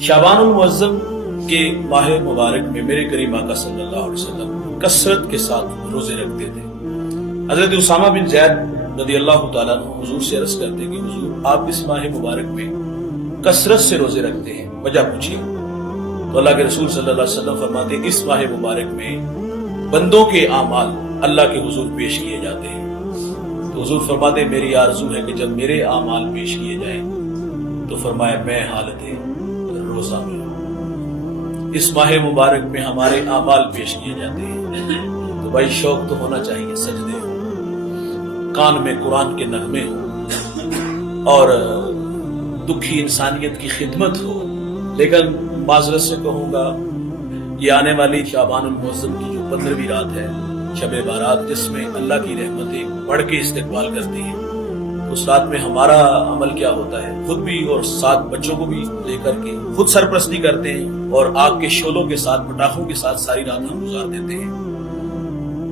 شعبان المعظم کے ماہ مبارک میں میرے کریم آقا صلی اللہ علیہ وسلم کثرت کے ساتھ روزے رکھتے تھے۔ حضرت اسامہ بن زید رضی اللہ تعالیٰ عنہ حضور سے عرض کرتے کہ حضور آپ اس ماہ مبارک میں کثرت سے روزے رکھتے ہیں، وجہ پوچھیے۔ تو اللہ کے رسول صلی اللہ علیہ وسلم فرماتے اس ماہ مبارک میں بندوں کے اعمال اللہ کے حضور پیش کیے جاتے ہیں۔ تو حضور فرماتے میری آرزو ہے کہ جب میرے اعمال پیش کیے جائیں تو فرمایا میں حالت روزہ میں ہوں۔ اس ماہ مبارک میں ہمارے اعمال پیش کیے جاتے ہیں تو بھائی شوق تو ہونا چاہیے، سجدے ہوں، کان میں قرآن کے نغمے ہوں اور دکھی انسانیت کی خدمت ہو۔ لیکن معذرت سے کہوں گا یہ آنے والی شعبان المعظم کی جو 15ویں رات ہے، شب بارات، جس میں اللہ کی رحمتیں بڑھ کے استقبال کرتی ہیں، اس رات میں ہمارا عمل کیا ہوتا ہے؟ خود بھی اور 7 بچوں کو بھی لے کر کے خود سرپرستی کرتے ہیں اور آگ کے شعلوں کے ساتھ، پٹاخوں کے ساتھ ساری رات ہم گزار دیتے ہیں۔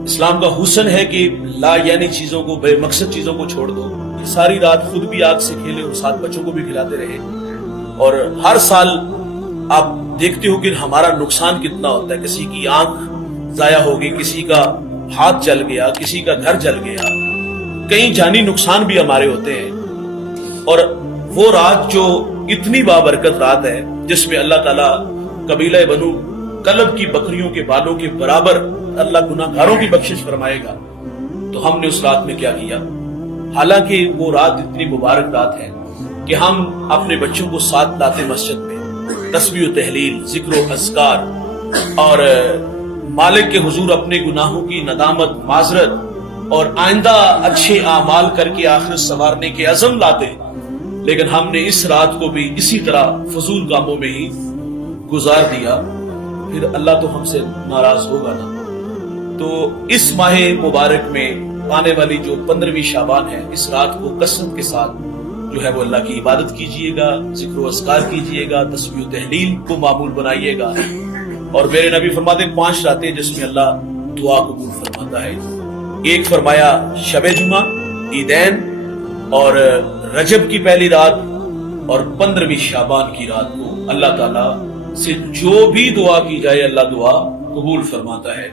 اسلام کا حسن ہے کہ لا یعنی چیزوں کو، بے مقصد چیزوں کو چھوڑ دو، ساری رات خود بھی آگ سے کھیلے اور 7 بچوں کو بھی کھلاتے رہے۔ اور ہر سال آپ دیکھتے ہو کہ ہمارا نقصان کتنا ہوتا ہے، کسی کی آنکھ ضائع ہوگی، کسی کا ہاتھ جل گیا، کسی کا گھر جل گیا، کئی جانی نقصان بھی ہمارے ہوتے ہیں۔ اور وہ رات جو اتنی بابرکت رات ہے جس میں اللہ تعالیٰ قبیلہ بنو کلب کی بکریوں کے بالوں کے برابر اللہ گناہ گاروں کی بخشش فرمائے گا، تو ہم نے اس رات میں کیا کیا؟ حالانکہ وہ رات اتنی مبارک رات ہے کہ ہم اپنے بچوں کو ساتھ لاتے مسجد میں، تسبیح و تحلیل، ذکر و اذکار اور مالک کے حضور اپنے گناہوں کی ندامت، معذرت اور آئندہ اچھے اعمال کر کے آخرت سنوارنے کے عزم لاتے۔ لیکن ہم نے اس رات کو بھی اسی طرح فضول کاموں میں ہی گزار دیا، پھر اللہ تو ہم سے ناراض ہوگا نا۔ تو اس ماہ مبارک میں آنے والی جو 15ویں شعبان ہے، اس رات کو کثرت کے ساتھ جو ہے وہ اللہ کی عبادت کیجئے گا، ذکر و اذکار کیجئے گا، تسبیح و تحلیل کو معمول بنائیے گا۔ اور میرے نبی فرماتے 5 راتیں جس میں اللہ دعا قبول فرماتا ہے۔ ایک فرمایا شب جمعہ، عیدین اور رجب کی پہلی رات اور 15ویں شعبان کی رات کو اللہ تعالیٰ سے جو بھی دعا کی جائے اللہ دعا قبول فرماتا ہے۔